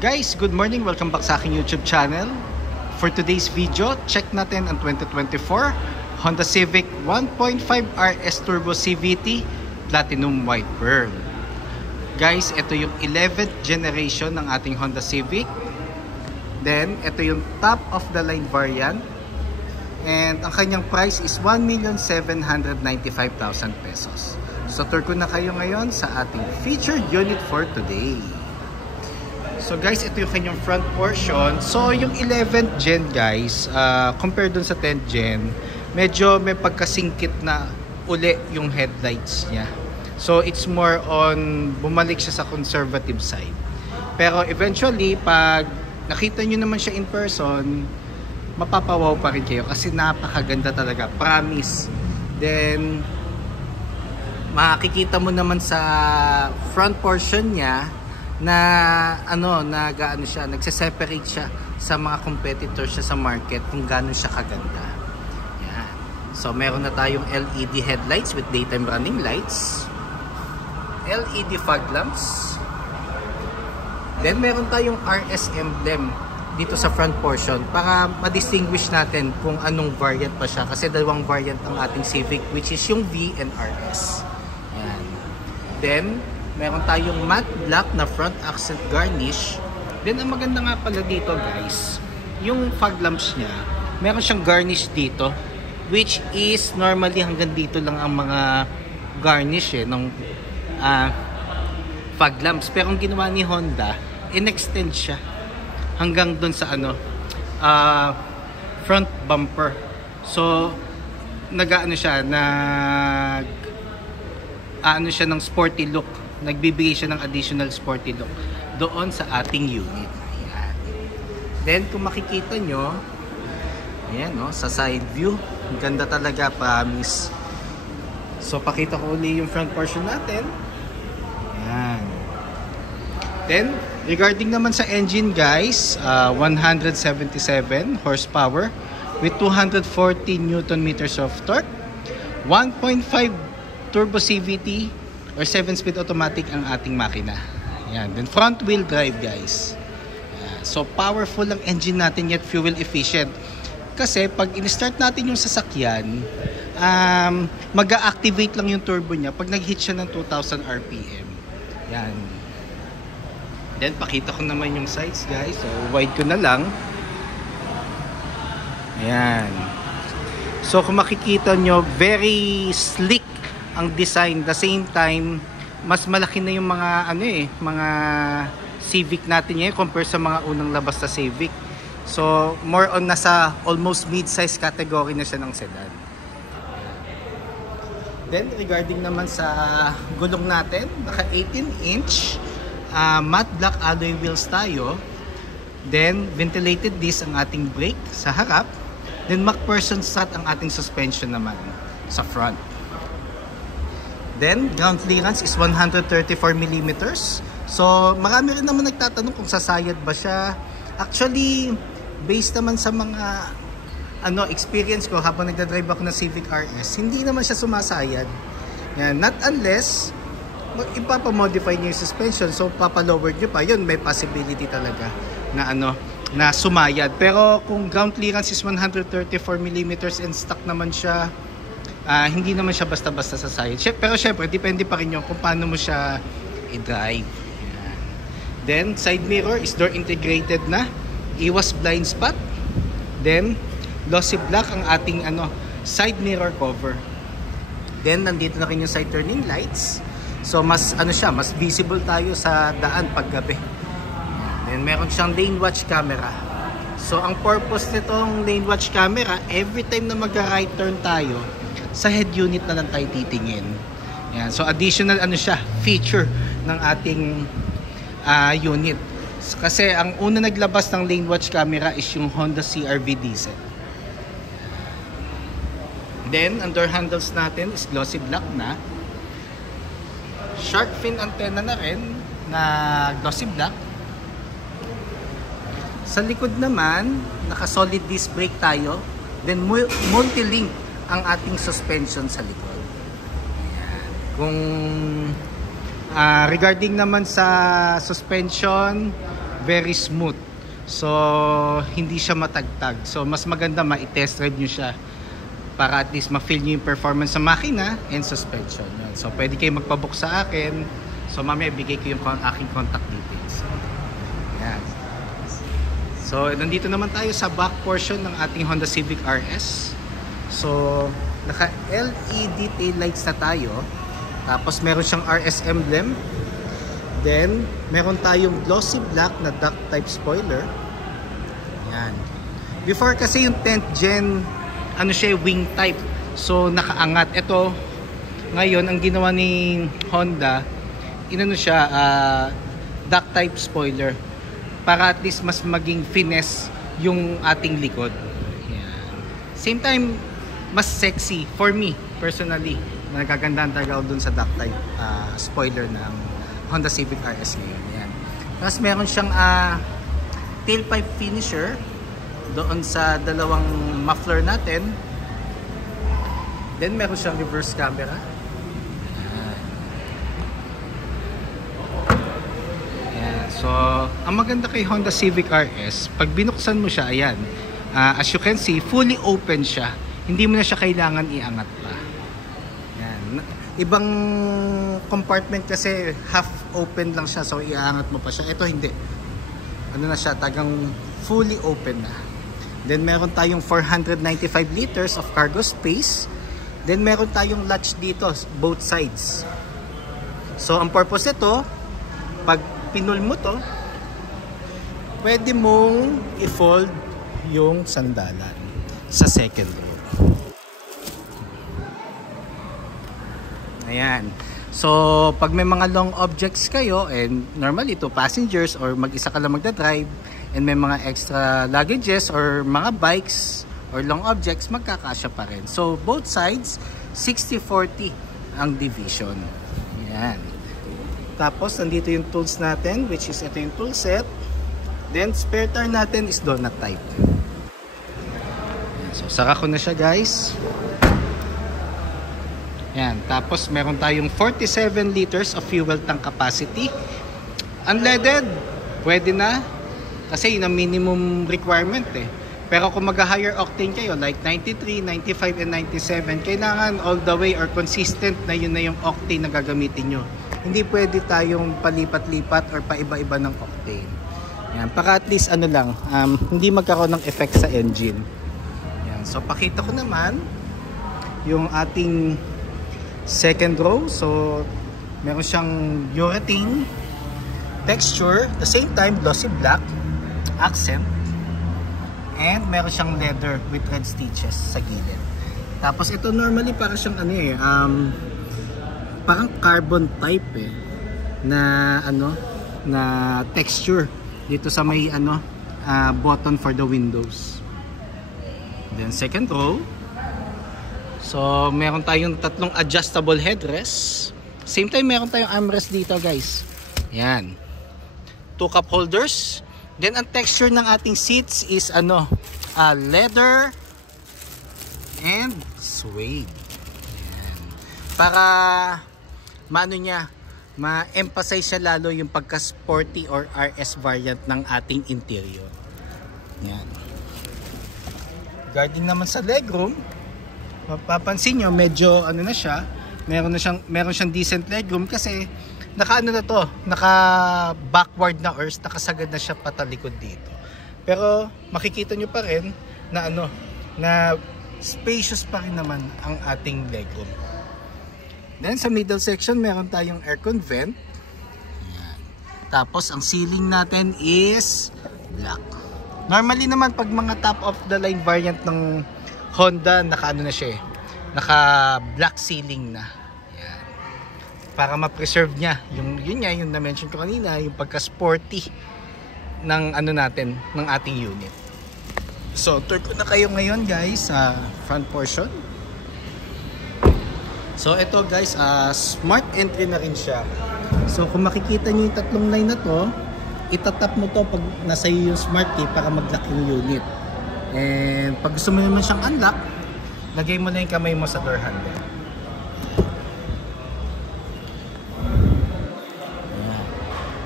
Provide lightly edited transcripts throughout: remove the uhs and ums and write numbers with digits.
Guys, good morning. Welcome back sa aking YouTube channel. For today's video, check natin ang 2024 Honda Civic 1.5 RS Turbo CVT Platinum White Pearl. Guys, ito yung 11th generation ng ating Honda Civic. Then, ito yung top of the line variant. And ang kanyang price is 1,795,000 pesos. So, tour ko na kayo ngayon sa ating featured unit for today. So guys, ito yung kanyang front portion. So yung 11th gen guys, compared dun sa 10th gen, medyo may pagkasingkit na uli yung headlights niya. So it's more on bumalik siya sa conservative side. Pero eventually, pag nakita nyo naman siya in person, mapapawaw pa rin kayo kasi napakaganda talaga, promise. Then makikita mo naman sa front portion niya na nagse-separate siya sa mga competitors siya sa market kung gaano siya kaganda. Yan. So meron na tayong LED headlights with daytime running lights, LED fog lamps. Then meron tayong RS emblem dito sa front portion para ma-distinguish natin kung anong variant pa siya, kasi dalawang variant ang ating Civic, which is yung V and RS. Yan. Then meron tayong matte black na front accent garnish. Then ang maganda nga pala dito guys, yung fog lamps niya, meron siyang garnish dito, which is normally hanggang dito lang ang mga garnish ng fog lamps. Pero ang ginawa ni Honda, in-extend siya hanggang dun sa front bumper. So nag-ano siya, siya ng sporty look. Nagbibigay siya ng additional sporty look doon sa ating unit. Ayan. Then kung makikita nyo, ayan, no, sa side view, ganda talaga, promise. So pakita ko uli yung front portion natin. Ayan. Then regarding naman sa engine guys, 177 horsepower with 240 Newton meters of torque, 1.5 turbo CVT or 7-speed automatic ang ating makina. Ayan. Then front wheel drive guys. Ayan. So powerful ang engine natin, yet fuel efficient. Kasi pag in-start natin yung sasakyan, mag-a-activate lang yung turbo niya pag nag-hit siya ng 2,000 RPM. Ayan. Then pakita ko naman yung sides guys. So wide ko na lang. Ayan. So kung makikita nyo, very sleek ang design. The same time, mas malaki na yung mga mga Civic natin ngayon compare sa mga unang labas na Civic. So more on nasa almost mid-size category na siya ng sedan. Then regarding naman sa gulong natin, naka 18-inch matte black alloy wheels tayo. Then ventilated disc ang ating brake sa harap. Then MacPherson strut ang ating suspension naman sa front. Then, ground clearance is 134mm. So, marami rin naman nagtatanong kung sasayad ba siya. Actually, based naman sa mga experience ko habang nagdadrive ako ng Civic RS, hindi naman siya sumasayad. Yan, not unless ipapamodify niyo yung suspension. So, papalower niyo pa. Yun, may possibility talaga na na sumayad. Pero kung ground clearance is 134mm and stock naman siya, hindi naman siya basta-basta sasayad. Pero syempre, depende pa rin yun kung paano mo siya i-drive. Then, side mirror is door integrated na. Iwas blind spot. Then, glossy black ang ating side mirror cover. Then, nandito na rin yung side turning lights. So, mas mas visible tayo sa daan pag gabi. Then, meron siyang lane watch camera. So, ang purpose nitong lane watch camera, every time na mag-right turn tayo, sa head unit na lang tayo titingin. Yan. So additional feature ng ating unit. Kasi ang una naglabas ng lane watch camera is yung Honda CR-V diesel. Then ang door handles natin is glossy black na. Shark fin antenna na rin na glossy black. Sa likod naman, naka solid disc brake tayo. Then multi-link ang ating suspension sa likod. Ayan. Kung regarding naman sa suspension, very smooth. So hindi siya matagtag. So mas maganda ma-test drive nyo siya para at least ma-feel nyo yung performance sa makina and suspension. Yan. So pwede kayo magpabook sa akin. So mamaya bigay ko yung aking contact details. Yan. So nandito naman tayo sa back portion ng ating Honda Civic RS. So naka LED tail lights na tayo. Tapos meron siyang RS emblem. Then meron tayong glossy black na duck type spoiler. Yan. Before kasi yung 10th gen ano siya, wing type. So nakaangat. Ito ngayon ang ginawa ni Honda, inano siya, duck type spoiler para at least mas maging finesse yung ating likod. Yan. Same time mas sexy for me personally. Nagkagandahan talaga ako dun sa duck type spoiler ng Honda Civic RS ngayon. Yan. Tapos meron siyang tailpipe finisher doon sa dalawang muffler natin. Then meron siyang reverse camera. Ayan. So ang maganda kay Honda Civic RS, pag binuksan mo siya, ayan, as you can see, fully open siya. Hindi mo na siya kailangan iangat pa. Ayan. Ibang compartment kasi half open lang siya, so iaangat mo pa siya. Ito hindi. Ano na siya, tagang fully open na. Then meron tayong 495 liters of cargo space. Then meron tayong latch dito, both sides. So ang purpose nito, pag pinul mo to, pwede mong i-fold yung sandalan sa second row. Ayan. So pag may mga long objects kayo, and normally to passengers or mag-isa ka lang magdadrive, and may mga extra luggages or mga bikes or long objects, magkakasya pa rin. So both sides 60-40 ang division. Yan. Tapos nandito yung tools natin, which is ito yung tool set. Then spare tire natin is donut type. Yan. So saka ko na siya, guys. Yan. Tapos meron tayong 47 liters of fuel tank capacity. Unleaded, pwede na. Kasi yun ang minimum requirement eh. Pero kung mag-higher octane kayo, like 93, 95, and 97, kailangan all the way or consistent na yun na yung octane na gagamitin nyo. Hindi pwede tayong palipat-lipat or paiba-iba ng octane. Yan. Para at least ano lang, hindi magkaroon ng effect sa engine. Yan. So pakita ko naman yung ating second row. So meron siyang urethane texture, the same time glossy black accent, and meron siyang leather with red stitches sa gilid. Tapos ito normally para siyang ano eh, parang carbon type eh, na ano, na texture dito sa may ano, button for the windows. Then second row, so meron tayong tatlong adjustable headrest. Same time meron tayong armrest dito, guys. Yan. 2 cup holders. Then ang texture ng ating seats is ano, leather and suede. Ayan. Para maano niya, ma-emphasize siya lalo yung pagka-sporty or RS variant ng ating interior. Ayan. Regarding naman sa legroom, mapapansin nyo medyo ano na siya, meron siyang decent legroom kasi naka ano na to, naka backward na or nakasagad na siya patalikod dito. Pero makikita nyo pa rin na ano, na spacious pa rin naman ang ating legroom. Then sa middle section meron tayong aircon vent. Ayan. Tapos ang ceiling natin is black. Normally naman pag mga top of the line variant ng Honda, naka ano na siya, naka black ceiling na. Para ma-preserve niya yung na-mention ko kanina, yung pagka-sporty ng ano natin, ng ating unit. So, tour ko na kayo ngayon, guys, sa front portion. So, ito, guys, smart entry na rin siya. So, kung makikita niyo yung tatlong line na to, itatap mo to pag nasa iyo yung smart key para mag-lock yung unit. And pag gusto mo naman siyang unlock, lagay mo na yung kamay mo sa door handle.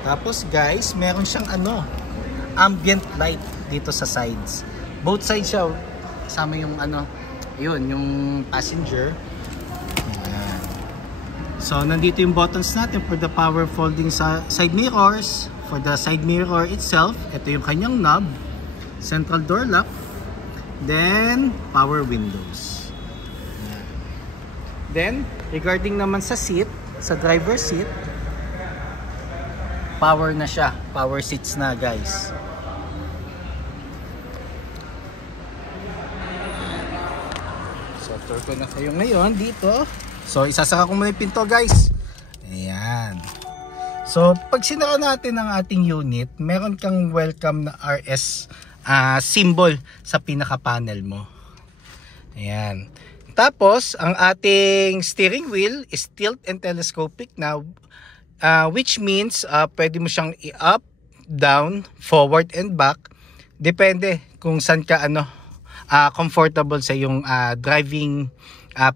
Tapos guys, meron siyang ano, ambient light dito sa sides. Both sides siya, kasama yung ano, yun, yung passenger. Ayan. So nandito yung buttons natin for the power folding sa side mirrors. For the side mirror itself, ito yung kanyang knob, central door lock, then power windows. Ayan. Then regarding naman sa seat, sa driver seat, power na siya, power seats na guys. So tour ko na kayo ngayon dito. So isasaka ko muna yung pinto guys. Ayan. So pag sinara natin ang ating unit, meron kang welcome na RS symbol sa pinaka panel mo. Ayan. Tapos ang ating steering wheel is tilt and telescopic now, which means pwede mo siyang i-up, down, forward and back. Depende kung saan ka comfortable sa yung driving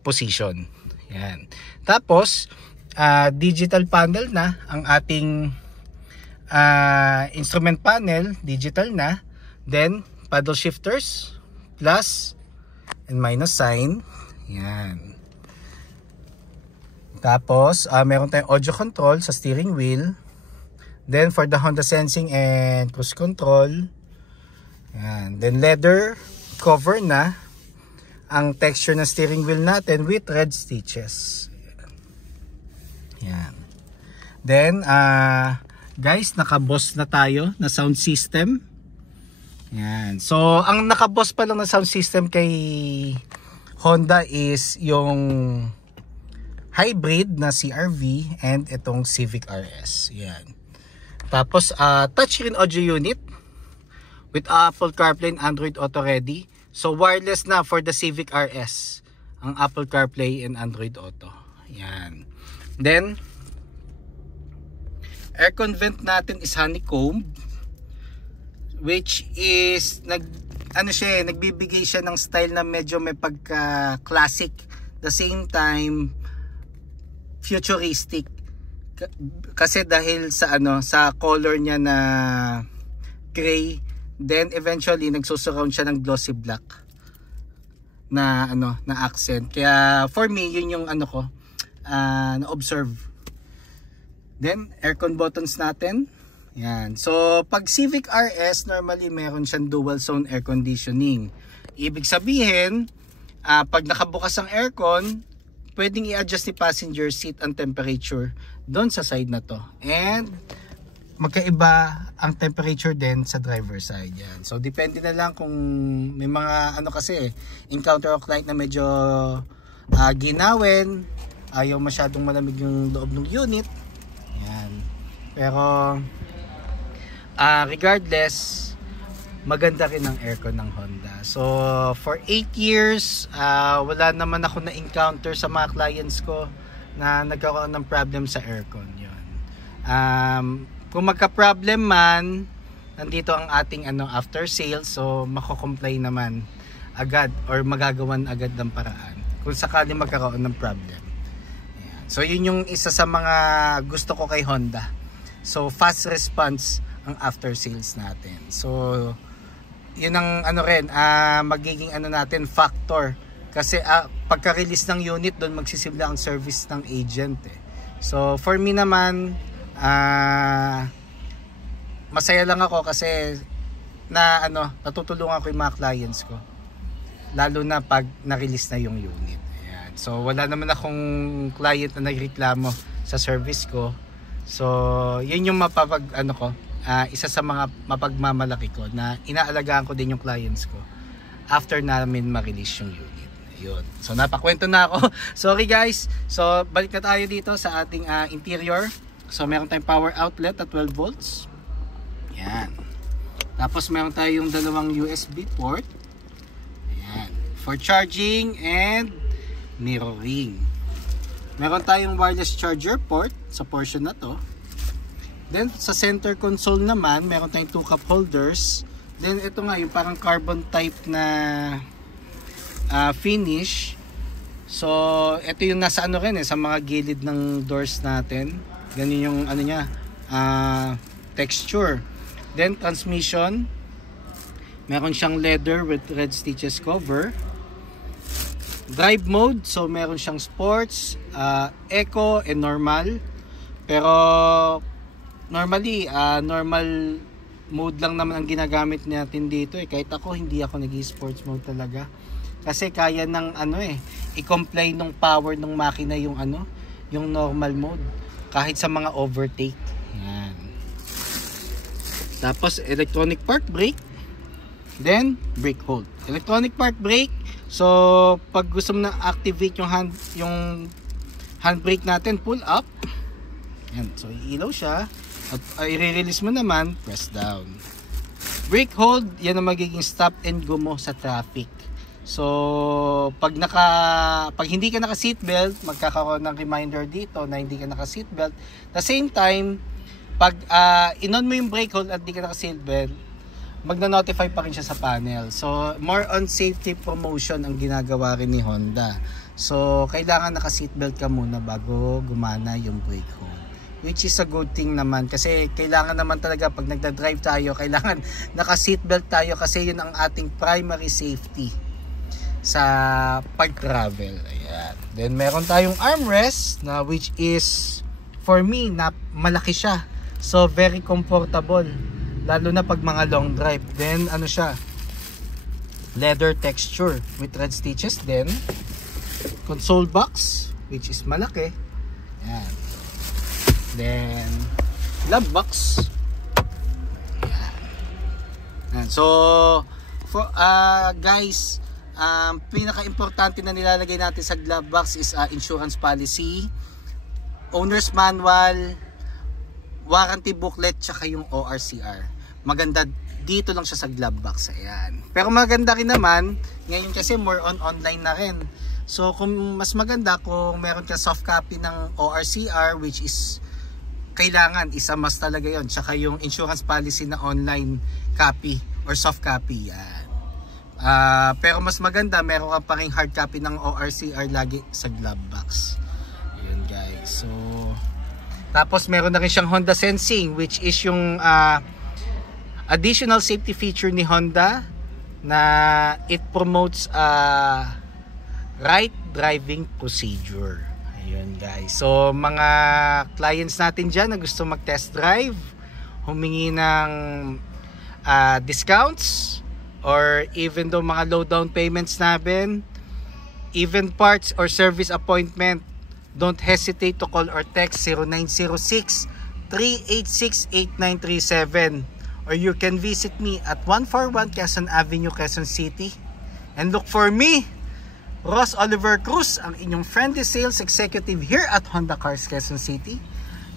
position. Yan. Tapos digital panel na ang ating instrument panel, digital na. Then paddle shifters, plus and minus sign. Yan. Tapos meron tayong audio control sa steering wheel. Then for the Honda sensing and cruise control. Yan. Then leather cover na ang texture ng steering wheel natin with red stitches. Yan. Then guys, nakaboss na tayo na sound system. Yan. So ang nakaboss pa lang na sound system kay Honda is yung hybrid na CR-V and itong Civic RS. Yan. Tapos touchscreen audio unit with Apple CarPlay and Android Auto ready. So wireless na for the Civic RS ang Apple CarPlay and Android Auto. Yan. Then aircon vent natin is honeycomb, which is nagbibigay siya ng style na medyo may pagka classic, the same time futuristic, kasi dahil sa sa color niya na gray. Then eventually nagsusurround siya ng glossy black na na accent. Kaya for me yun yung ko na observe. Then aircon buttons natin. Yan. So pag Civic RS normally meron siyang dual zone air conditioning. Ibig sabihin pag nakabukas ang aircon, pwedeng i-adjust ni passenger seat ang temperature doon sa side na to. And magkaiba ang temperature din sa driver side. Yan. So depende na lang kung may mga kasi encounter o client na medyo ginawin, ayaw masyadong malamig yung loob ng unit. Yan. Pero regardless, maganda rin ang aircon ng Honda. So for 8 years, wala naman ako na encounter sa mga clients ko na nagkaroon ng problem sa aircon. Yun. Kung magka-problem man, nandito ang ating after sales, so mako-comply naman agad or magagawan agad ng paraan kung sakali magkakaroon ng problem. Ayan. So yun yung isa sa mga gusto ko kay Honda. So fast response ang after sales natin. So yun ang magiging natin factor, kasi pagka-release ng unit doon magsisimula ang service ng agent So for me naman, masaya lang ako kasi natutulungan ko yung mga clients ko, lalo na pag na-release na yung unit. Ayan. So wala naman akong client na nagreklamo sa service ko. So yun yung isa sa mga mapagmamalaki ko, na inaalagaan ko din yung clients ko after namin ma-release yung unit. Ayun. So napakwento na ako. Sorry guys. So balik na tayo dito sa ating interior. So meron tayong power outlet at 12 volts. Yan. Tapos meron tayong dalawang USB port. Ayan. For charging and mirroring. Meron tayong wireless charger port sa portion na to. Then sa center console naman, meron tayong 2 cup holders. Then ito nga yung parang carbon type na finish. So ito yung nasa sa mga gilid ng doors natin. Ganun yung niya, texture. Then transmission, meron siyang leather with red stitches cover. Drive mode, so meron siyang sports, eco, and normal. Pero normally, normal mode lang naman ang ginagamit natin dito kahit ako hindi ako nag-sports mode talaga. Kasi kaya ng i-comply ng power ng makina yung yung normal mode kahit sa mga overtake. Yan. Tapos electronic park brake, then brake hold. Electronic park brake, so pag gusto mo na activate yung handbrake natin, pull up. Yan, so iilaw siya at i-release mo naman, press down. Brake hold, yan ang magiging stop and go mo sa traffic. So pag hindi ka naka seatbelt, magkakaroon ng reminder dito na hindi ka naka seatbelt. At the same time, pag in-on mo yung brake hold at hindi ka naka seatbelt, magna-notify pa rin siya sa panel. So more on safety promotion ang ginagawa rin ni Honda. So kailangan naka seatbelt ka muna bago gumana yung brake hold, which is a good thing naman kasi kailangan naman talaga pag nagda-drive tayo, kailangan naka seatbelt tayo kasi yun ang ating primary safety sa pag-travel. Ayan. Then meron tayong armrest na which is for me na malaki siya. So very comfortable lalo na pag mga long drive. Then ano siya? Leather texture with red stitches. Then console box which is malaki. Ayan. Then glove box. Ayan. Ayan. So for guys, pinaka-importante na nilalagay natin sa glove box is insurance policy, owner's manual, warranty booklet, tsaka yung ORCR. Maganda dito lang siya sa glove box. Ayan. Pero maganda rin naman ngayon kasi more on online na rin. So kung mas maganda kung meron ka soft copy ng ORCR, which is kailangan isa mas talaga yon, tsaka yung insurance policy na online copy or soft copy. Yan. Pero mas maganda meron ka pa ring hard copy ng ORCR lagi sa glove box. Yun guys. So tapos meron na rin siyang Honda Sensing, which is yung additional safety feature ni Honda na it promotes right driving procedure. Ayun guys. So mga clients natin dyan na gusto mag test drive, humingi ng discounts, or even though mga low down payments natin, even parts or service appointment, don't hesitate to call or text 0906-386-8937, or you can visit me at 141 Quezon Avenue, Quezon City, and look for me, Ross Oliver Cruz, ang inyong friendly sales executive here at Honda Cars Quezon City.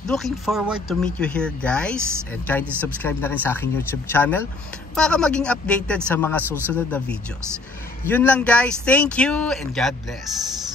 Looking forward to meet you here guys, and kindly subscribe na rin sa aking YouTube channel para maging updated sa mga susunod na videos. Yun lang guys, thank you and God bless.